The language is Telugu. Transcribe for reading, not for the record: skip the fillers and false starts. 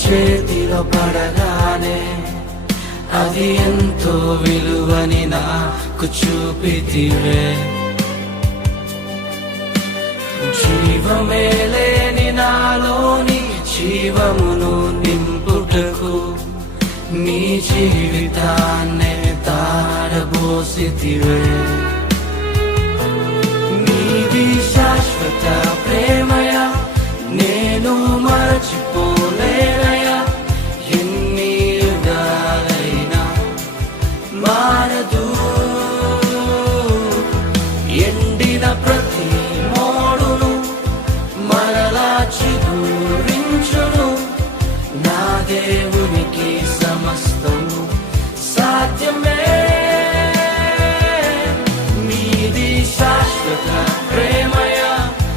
చేతిలో పడగానే అది ఎంతో విలువని నాకు చూపితివే. జీవమే లేని నాలోని జీవమును నింపుటకు నీ జీవితాన్నే తారబోసితివే. నీది శాశ్వత ప్రేమయ నేను మరచిపోలేనయా. ఎన్ని యుగాలైనా మారదు. ఎండిన ప్రతి మోడును మరలా చిగురించును. నా దేవునికి సమస్తము సాధ్యమే. నీది శాశ్వత